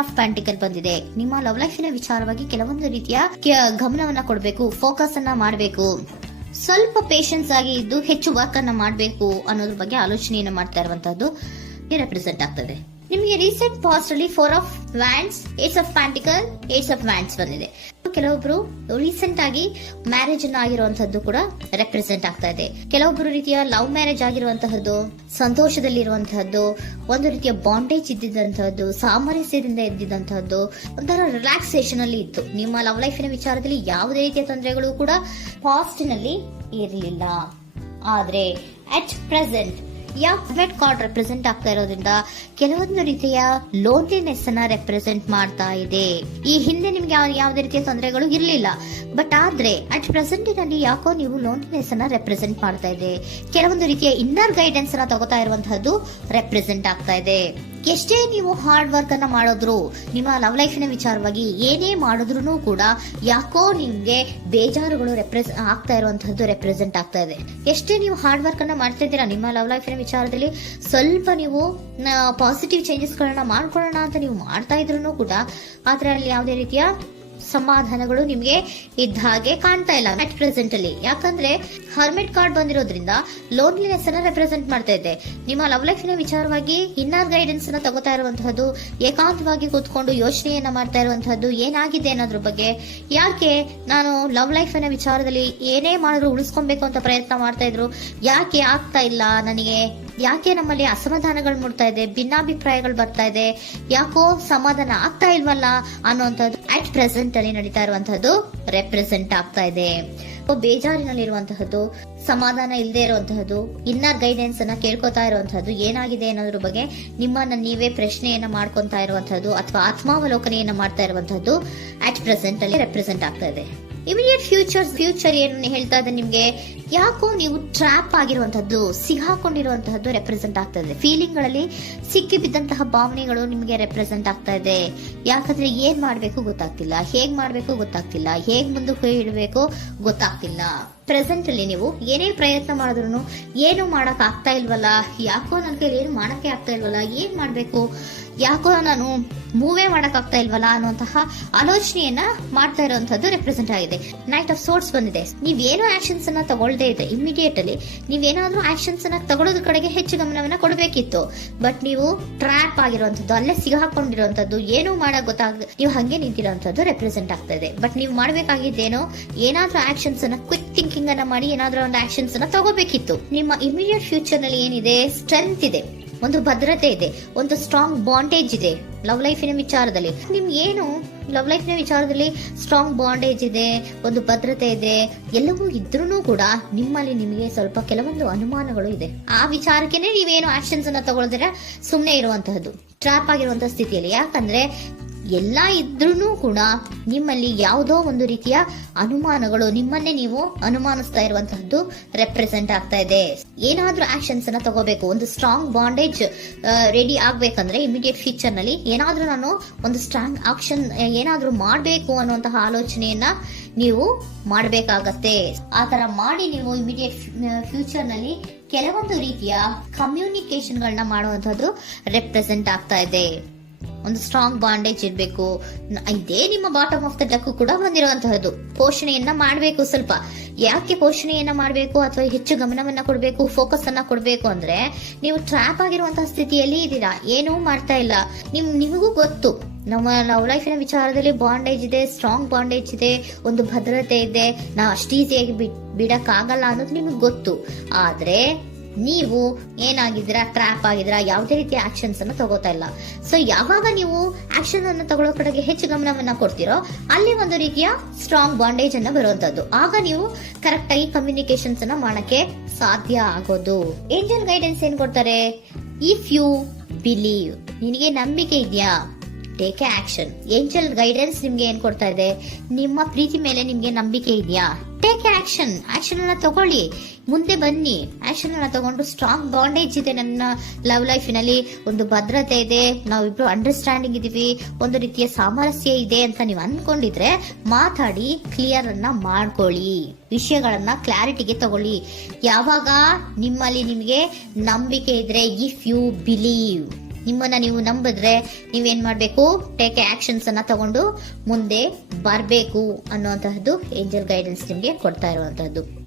Of ಪ್ಯಾಂಟಿಕಲ್ ಬಂದಿದೆ. ನಿಮ್ಮ love ಲೈಫಿನ ವಿಚಾರವಾಗಿ ಕೆಲವೊಂದು ರೀತಿಯ ಗಮನವನ್ನ ಕೊಡಬೇಕು, ಫೋಕಸ್ ಅನ್ನ ಮಾಡಬೇಕು, ಸ್ವಲ್ಪ ಪೇಷನ್ಸ್ ಆಗಿ ಇದ್ದು ಹೆಚ್ಚು ವರ್ಕ್ ಅನ್ನ ಮಾಡಬೇಕು ಅನ್ನೋದ್ರ ಬಗ್ಗೆ ಆಲೋಚನೆಯನ್ನ ಮಾಡ್ತಾ ಇರುವಂತದ್ದು ರೆಪ್ರೆಸೆಂಟ್ ಆಗ್ತದೆ. ನಿಮಗೆ ರೀಸೆಂಟ್ ಪಾಸ್ಟ್ ಅಲ್ಲಿ 4 of wands, ace of pentacle, ace of wands ಬಂದಿದೆ. ಕೆಲವೊಬ್ರು ರೀಸೆಂಟ್ ಆಗಿ ಮ್ಯಾರೇಜ್ ಅನ್ನ ಆಗಿರುವಂತದ್ದು ಕೂಡ ರೆಪ್ರೆಸೆಂಟ್ ಆಗ್ತಾ ಇದೆ. ಕೆಲವೊಬ್ಬರು ರೀತಿಯ ಲವ್ ಮ್ಯಾರೇಜ್ ಆಗಿರುವಂತಹದ್ದು, ಸಂತೋಷದಲ್ಲಿರುವಂತಹದ್ದು, ಒಂದು ರೀತಿಯ ಬಾಂಡೇಜ್ ಇದ್ದಿದ್ದಂತಹದ್ದು, ಸಾಮರಸ್ಯದಿಂದ ಇದ್ದಿದ್ದಂತಹದ್ದು, ಒಂಥರ ರಿಲ್ಯಾಕ್ಸೇಷನ್ ಅಲ್ಲಿ ಇತ್ತು. ನಿಮ್ಮ ಲವ್ ಲೈಫಿನ ವಿಚಾರದಲ್ಲಿ ಯಾವುದೇ ರೀತಿಯ ತೊಂದರೆಗಳು ಕೂಡ ಪಾಸ್ಟ್ ನಲ್ಲಿ ಇರಲಿಲ್ಲ. ಆದ್ರೆ at present red card represent ಆಗ್ತಾ ಇರೋದ್ರಿಂದ ಕೆಲವೊಂದು ರೀತಿಯ ಲೋನ್ಲಿನೆಸ್ ಅನ್ನ ರೆಪ್ರೆಸೆಂಟ್ ಮಾಡ್ತಾ ಇದೆ. ಈ ಹಿಂದೆ ನಿಮ್ಗೆ ಯಾವುದೇ ರೀತಿಯ ತೊಂದರೆಗಳು ಇರಲಿಲ್ಲ, ಬಟ್ ಆದ್ರೆ ಅಟ್ ಪ್ರೆಸೆಂಟ್ ನಲ್ಲಿ ಯಾಕೋ ನೀವು ಲೋನ್ಲಿನೆಸ್ ಅನ್ನ ರೆಪ್ರೆಸೆಂಟ್ ಮಾಡ್ತಾ ಇದೆ. ಕೆಲವೊಂದು ರೀತಿಯ ಇನ್ನರ್ ಗೈಡೆನ್ಸ್ ಅನ್ನ ತಗೋತಾ ಇರುವಂತಹದ್ದು ರೆಪ್ರೆಸೆಂಟ್ ಆಗ್ತಾ ಇದೆ. ಎಷ್ಟೇ ನೀವು ಹಾರ್ಡ್ ವರ್ಕ್ ಅನ್ನ ಮಾಡಿದ್ರು, ನಿಮ್ಮ ಲವ್ ಲೈಫಿನ ವಿಚಾರವಾಗಿ ಏನೇ ಮಾಡಿದ್ರು ಕೂಡ ಯಾಕೋ ನಿಮ್ಗೆ ಬೇಜಾರುಗಳು ಆಗ್ತಾ ಇರುವಂತಹದ್ದು ರೆಪ್ರೆಸೆಂಟ್ ಆಗ್ತಾ ಇದೆ. ಎಷ್ಟೇ ನೀವು ಹಾರ್ಡ್ ವರ್ಕ್ ಅನ್ನ ಮಾಡ್ತಾ ಇದ್ದೀರಾ ನಿಮ್ಮ ಲವ್ ಲೈಫಿನ ವಿಚಾರದಲ್ಲಿ, ಸ್ವಲ್ಪ ನೀವು ಪಾಸಿಟಿವ್ ಚೇಂಜಸ್ ಗಳನ್ನ ಮಾಡ್ಕೊಳ್ಳೋಣ ಅಂತ ನೀವು ಮಾಡ್ತಾ ಇದ್ರು ಕೂಡ ಅದರಲ್ಲಿ ಯಾವುದೇ ರೀತಿಯ ಸಮಾಧಾನಗಳು ನಿಮ್ಗೆ ಇದ್ದ ಹಾಗೆ ಕಾಣ್ತಾ ಇಲ್ಲ ಅಟ್ ಪ್ರೆಸೆಂಟ್ ಅಲ್ಲಿ. ಯಾಕಂದ್ರೆ ಹರ್ಮಿಟ್ ಕಾರ್ಡ್ ಬಂದಿರೋದ್ರಿಂದ ಲೋನ್ಲಿನೆಸ್ ಅನ್ನ ರೆಪ್ರೆಸೆಂಟ್ ಮಾಡ್ತಾ ಇದೆ. ನಿಮ್ಮ ಲವ್ ಲೈಫಿನ ವಿಚಾರವಾಗಿ ಇನ್ನರ್ ಗೈಡೆನ್ಸ್ ಅನ್ನ ತಗೋತಾ ಇರುವಂತಹದ್ದು, ಏಕಾಂತವಾಗಿ ಕೂತ್ಕೊಂಡು ಯೋಚನೆಯನ್ನ ಮಾಡ್ತಾ ಇರುವಂತಹದ್ದು, ಏನಾಗಿದೆ ಅನ್ನೋದ್ರ ಬಗ್ಗೆ, ಯಾಕೆ ನಾನು ಲವ್ ಲೈಫಿನ ವಿಚಾರದಲ್ಲಿ ಏನೇ ಮಾಡಿದ್ರು ಉಳಿಸ್ಕೊಬೇಕು ಅಂತ ಪ್ರಯತ್ನ ಮಾಡ್ತಾ ಇದ್ರು, ಯಾಕೆ ಆಗ್ತಾ ಇಲ್ಲ ನನಗೆ, ಯಾಕೆ ನಮ್ಮಲ್ಲಿ ಅಸಮಾಧಾನಗಳು ಮೂಡ್ತಾ ಇದೆ, ಭಿನ್ನಾಭಿಪ್ರಾಯಗಳು ಬರ್ತಾ ಇದೆ, ಯಾಕೋ ಸಮಾಧಾನ ಆಗ್ತಾ ಇಲ್ವಲ್ಲ ಅನ್ನುವಂಥದ್ದು ಅಟ್ ಪ್ರೆಸೆಂಟ್ ಅಲ್ಲಿ ನಡೀತಾ ಇರುವಂತಹದ್ದು ರೆಪ್ರೆಸೆಂಟ್ ಆಗ್ತಾ ಇದೆ. ಬೇಜಾರಿನಲ್ಲಿರುವಂತಹದ್ದು, ಸಮಾಧಾನ ಇಲ್ಲದೆ ಇರುವಂತಹದ್ದು, ಇನ್ನರ್ ಗೈಡೆನ್ಸ್ ಅನ್ನ ಕೇಳ್ಕೊತಾ ಇರುವಂತಹದ್ದು, ಏನಾಗಿದೆ ಅನ್ನೋದ್ರ ಬಗ್ಗೆ ನಿಮ್ಮನ್ನ ನೀವೇ ಪ್ರಶ್ನೆಯನ್ನ ಮಾಡ್ಕೊಂತಾ ಇರುವಂತಹದ್ದು ಅಥವಾ ಆತ್ಮಾವಲೋಕನೆಯನ್ನ ಮಾಡ್ತಾ ಇರುವಂತಹದ್ದು ಅಟ್ ಪ್ರೆಸೆಂಟ್ ಅಲ್ಲಿ ರೆಪ್ರೆಸೆಂಟ್ ಆಗ್ತಾ ಇದೆ. ಇಮಿಡಿಯೇಟ್ ಫ್ಯೂಚರ್ ಏನು ಹೇಳ್ತಾ ಇದೆ ನಿಮ್ಗೆ, ಯಾಕೋ ನೀವು ಟ್ರ್ಯಾಪ್ ಆಗಿರುವಂತಹದ್ದು, ಸಿಗಾಕೊಂಡಿರುವಂತಹದ್ದು ರೆಪ್ರೆಸೆಂಟ್ ಆಗ್ತಾ ಇದೆ. ಫೀಲಿಂಗ್ ಗಳಲ್ಲಿ ಸಿಕ್ಕಿ ಬಿದ್ದಂತಹ ಭಾವನೆಗಳು ನಿಮ್ಗೆ ರೆಪ್ರೆಸೆಂಟ್ ಆಗ್ತಾ ಇದೆ. ಯಾಕಂದ್ರೆ ಏನ್ ಮಾಡ್ಬೇಕು ಗೊತ್ತಾಗ್ತಿಲ್ಲ, ಹೇಗ್ ಮಾಡ್ಬೇಕು ಗೊತ್ತಾಗ್ತಿಲ್ಲ, ಹೇಗ್ ಮುಂದಕ್ಕೆ ಇಡಬೇಕು ಗೊತ್ತಾಗ್ತಿಲ್ಲ. ಪ್ರೆಸೆಂಟ್ ಅಲ್ಲಿ ನೀವು ಏನೇ ಪ್ರಯತ್ನ ಮಾಡಿದ್ರು ಏನು ಮಾಡಕ್ ಆಗ್ತಾ ಇಲ್ವಲ್ಲ, ಯಾಕೋ ನನ್ ಕೈಲಿ ಏನು ಮಾಡಕ್ಕೆ ಆಗ್ತಾ ಇಲ್ವಲ್ಲ, ಏನ್ ಮಾಡ್ಬೇಕು, ಯಾಕೋ ನಾನು ಮೂವೇ ಮಾಡಕ್ ಆಗ್ತಾ ಇಲ್ವಲ್ಲ ಅನ್ನುವಂತಹ ಆಲೋಚನೆಯನ್ನ ಮಾಡ್ತಾ ಇರುವಂತದ್ದು ರೆಪ್ರೆಸೆಂಟ್ ಆಗಿದೆ. ನೈಟ್ ಆಫ್ ಸೋರ್ಟ್ಸ್ ಬಂದಿದೆ. ನೀವೇನೋ ಆಕ್ಷನ್ಸ್ ಅನ್ನ ತಗೊಳ್ಳದೇ ಇದ್ರೆ ಇಮಿಡಿಯೇಟ್ ಅಲ್ಲಿ ನೀವೇನಾದ್ರೂ ಆಕ್ಷನ್ಸ್ ಅನ್ನ ತಗೊಳ್ಳೋದ್ರ ಕಡೆಗೆ ಹೆಚ್ಚು ಗಮನವನ್ನ ಕೊಡಬೇಕಿತ್ತು. ಬಟ್ ನೀವು ಟ್ರ್ಯಾಪ್ ಆಗಿರುವಂತದ್ದು, ಅಲ್ಲೇ ಸಿಗಾಕೊಂಡಿರುವಂತದ್ದು, ಏನೂ ಮಾಡಕ್ ಗೊತ್ತಾಗದೆ ನೀವು ಹಂಗೆ ನಿಂತಿರುವಂತದ್ದು ರೆಪ್ರೆಸೆಂಟ್ ಆಗ್ತಾ ಇದೆ. ಬಟ್ ನೀವು ಮಾಡ್ಬೇಕಾಗಿದ್ದೇನೋ ಏನಾದ್ರೂ ಆಕ್ಷನ್ಸ್ ಅನ್ನ ಕ್ವಿಕ್ ಥಿಂಕಿಂಗ್ ಅನ್ನ ಮಾಡಿ ಏನಾದ್ರೂ ಒಂದು ಆಕ್ಷನ್ಸ್ ಅನ್ನ ತಗೋಬೇಕಿತ್ತು. ನಿಮ್ಮ ಇಮಿಡಿಯೇಟ್ ಫ್ಯೂಚರ್ ನಲ್ಲಿ ಏನಿದೆ, ಸ್ಟ್ರೆಂತ್ ಇದೆ, ಒಂದು ಭದ್ರತೆ ಇದೆ, ಒಂದು ಸ್ಟ್ರಾಂಗ್ ಬಾಂಡೇಜ್ ಇದೆ ಲವ್ ಲೈಫಿನ ವಿಚಾರದಲ್ಲಿ. ನಿಮ್ಗೆ ಏನು ಲವ್ ಲೈಫಿನ ವಿಚಾರದಲ್ಲಿ ಸ್ಟ್ರಾಂಗ್ ಬಾಂಡೇಜ್ ಇದೆ, ಒಂದು ಭದ್ರತೆ ಇದೆ, ಎಲ್ಲವೂ ಇದ್ರೂ ಕೂಡ ನಿಮ್ಮಲ್ಲಿ ನಿಮಗೆ ಸ್ವಲ್ಪ ಕೆಲವೊಂದು ಅನುಮಾನಗಳು ಇದೆ. ಆ ವಿಚಾರಕ್ಕೆ ನೀವೇನು ಆಕ್ಷನ್ಸ್ ಅನ್ನ ತಗೊಳ್ದಿರ ಸುಮ್ಮನೆ ಇರುವಂತಹದ್ದು, ಟ್ರ್ಯಾಪ್ ಆಗಿರುವಂತಹ ಸ್ಥಿತಿಯಲ್ಲಿ. ಯಾಕಂದ್ರೆ ಎಲ್ಲ ಇದ್ರೂ ಕೂಡ ನಿಮ್ಮಲ್ಲಿ ಯಾವುದೋ ಒಂದು ರೀತಿಯ ಅನುಮಾನಗಳು, ನಿಮ್ಮನ್ನೇ ನೀವು ಅನುಮಾನಿಸ್ತಾ ಇರುವಂತಹದ್ದು ರೆಪ್ರೆಸೆಂಟ್ ಆಗ್ತಾ ಇದೆ. ಏನಾದ್ರೂ ಆಕ್ಷನ್ಸ್ ಅನ್ನ ತಗೋಬೇಕು, ಒಂದು ಸ್ಟ್ರಾಂಗ್ ಬಾಂಡೇಜ್ ರೆಡಿ ಆಗ್ಬೇಕಂದ್ರೆ ಇಮಿಡಿಯೇಟ್ ಫ್ಯೂಚರ್ ನಲ್ಲಿ ಏನಾದ್ರೂ ನಾನು ಒಂದು ಸ್ಟ್ರಾಂಗ್ ಆಕ್ಷನ್ ಏನಾದ್ರೂ ಮಾಡಬೇಕು ಅನ್ನುವಂತಹ ಆಲೋಚನೆಯನ್ನ ನೀವು ಮಾಡಬೇಕಾಗತ್ತೆ. ಆತರ ಮಾಡಿ ನೀವು ಇಮಿಡಿಯೇಟ್ ಫ್ಯೂಚರ್ ನಲ್ಲಿ ಕೆಲವೊಂದು ರೀತಿಯ ಕಮ್ಯುನಿಕೇಶನ್ ಗಳನ್ನ ಮಾಡುವಂತಹದ್ದು ರೆಪ್ರೆಸೆಂಟ್ ಆಗ್ತಾ ಇದೆ. ಒಂದು ಸ್ಟ್ರಾಂಗ್ ಬಾಂಡೇಜ್ ಇರಬೇಕು. ಇದೇ ನಿಮ್ಮ ಬಾಟಮ್ ಆಫ್ ದ ಡಕ್ ಕೂಡ ಬಂದಿರುವಂತಹದ್ದು. ಪೋಷಣೆಯನ್ನ ಮಾಡಬೇಕು. ಸ್ವಲ್ಪ ಯಾಕೆ ಪೋಷಣೆಯನ್ನ ಮಾಡಬೇಕು ಅಥವಾ ಹೆಚ್ಚು ಗಮನವನ್ನ ಕೊಡಬೇಕು, ಫೋಕಸ್ ಅನ್ನ ಕೊಡಬೇಕು ಅಂದ್ರೆ, ನೀವು ಟ್ರ್ಯಾಪ್ ಆಗಿರುವಂತಹ ಸ್ಥಿತಿಯಲ್ಲಿ ಇದ್ದೀರಾ, ಏನೂ ಮಾಡ್ತಾ ಇಲ್ಲ. ನಿಮಗೂ ಗೊತ್ತು ನಮ್ಮ ಲವ್ ಲೈಫಿನ ವಿಚಾರದಲ್ಲಿ ಬಾಂಡೇಜ್ ಇದೆ, ಸ್ಟ್ರಾಂಗ್ ಬಾಂಡೇಜ್ ಇದೆ, ಒಂದು ಭದ್ರತೆ ಇದೆ, ನಾವು ಅಷ್ಟು ಈಸಿಯಾಗಿ ಬಿಡಕ್ಕಾಗಲ್ಲ ಅನ್ನೋದು ನಿಮಗೆ ಗೊತ್ತು. ಆದ್ರೆ ನೀವು ಏನಾಗಿದ್ದೀರಾ, ಟ್ರ್ಯಾಪ್ ಆಗಿದ್ದೀರಾ, ಯಾವುದೇ ರೀತಿಯ ಆಕ್ಷನ್ಸ್ ಅನ್ನ ತಗೋತಾ ಇಲ್ಲ. ಸೊ ಯಾವಾಗ ನೀವು ಆಕ್ಷನ್ ಅನ್ನು ತಗೊಳ್ಳೋ ಕಡೆಗೆ ಹೆಚ್ಚು ಗಮನವನ್ನ ಕೊಡ್ತೀರೋ ಅಲ್ಲಿ ಒಂದು ರೀತಿಯ ಸ್ಟ್ರಾಂಗ್ ಬಾಂಡೇಜ್ ಅನ್ನ ಬರುವಂತದ್ದು. ಆಗ ನೀವು ಕರೆಕ್ಟ್ ಆಗಿ ಕಮ್ಯುನಿಕೇಶನ್ಸ್ ಅನ್ನ ಮಾಡಕ್ಕೆ ಸಾಧ್ಯ ಆಗೋದು. ಏಂಜಲ್ ಗೈಡೆನ್ಸ್ ಏನ್ ಕೊಡ್ತಾರೆ, ಇಫ್ ಯು ಬಿಲೀವ್, ನಿನಗೆ ನಂಬಿಕೆ ಇದೆಯಾ, ಟೇಕ್ ಆಕ್ಷನ್. ಏಂಜಲ್ ಗೈಡೆನ್ಸ್ ನಿಮ್ಗೆ ಏನ್ ಕೊಡ್ತಾ ಇದೆ, ನಿಮ್ಮ ಪ್ರೀತಿ ಮೇಲೆ ನಿಮ್ಗೆ ನಂಬಿಕೆ ಇದೆಯಾ, ಟೇಕ್ ಆಕ್ಷನ್. ಆಕ್ಷನ್ ಅನ್ನ ತಗೊಳ್ಳಿ, ಮುಂದೆ ಬನ್ನಿ. ಆಕ್ಷನ್ ಅನ್ನ ತಗೊಂಡು ಸ್ಟ್ರಾಂಗ್ ಬಾಂಡೇಜ್ ಇದೆ ನನ್ನ ಲವ್ ಲೈಫಿನಲ್ಲಿ, ಒಂದು ಭದ್ರತೆ ಇದೆ, ನಾವಿಬ್ರು ಅಂಡರ್ಸ್ಟ್ಯಾಂಡಿಂಗ್ ಇದೀವಿ, ಒಂದು ರೀತಿಯ ಸಾಮರಸ್ಯ ಇದೆ ಅಂತ ನೀವು ಅನ್ಕೊಂಡಿದ್ರೆ ಮಾತಾಡಿ ಕ್ಲಿಯರ್ ಅನ್ನ ಮಾಡ್ಕೊಳ್ಳಿ, ವಿಷಯಗಳನ್ನ ಕ್ಲಾರಿಟಿಗೆ ತಗೊಳ್ಳಿ. ಯಾವಾಗ ನಿಮ್ಮಲ್ಲಿ ನಿಮಗೆ ನಂಬಿಕೆ ಇದ್ರೆ, ಇಫ್ ಯು ಬಿಲೀವ್, ನಿಮ್ಮನ್ನ ನೀವು ನಂಬಿದ್ರೆ ನೀವೇನ್ ಮಾಡ್ಬೇಕು, ಟೇಕ್ ಆಕ್ಷನ್ಸ್ ಅನ್ನ ತಗೊಂಡು ಮುಂದೆ ಬರ್ಬೇಕು ಅನ್ನುವಂತಹದ್ದು ಏಂಜಲ್ ಗೈಡೆನ್ಸ್ ನಿಮ್ಗೆ ಕೊಡ್ತಾ ಇರುವಂತಹದ್ದು.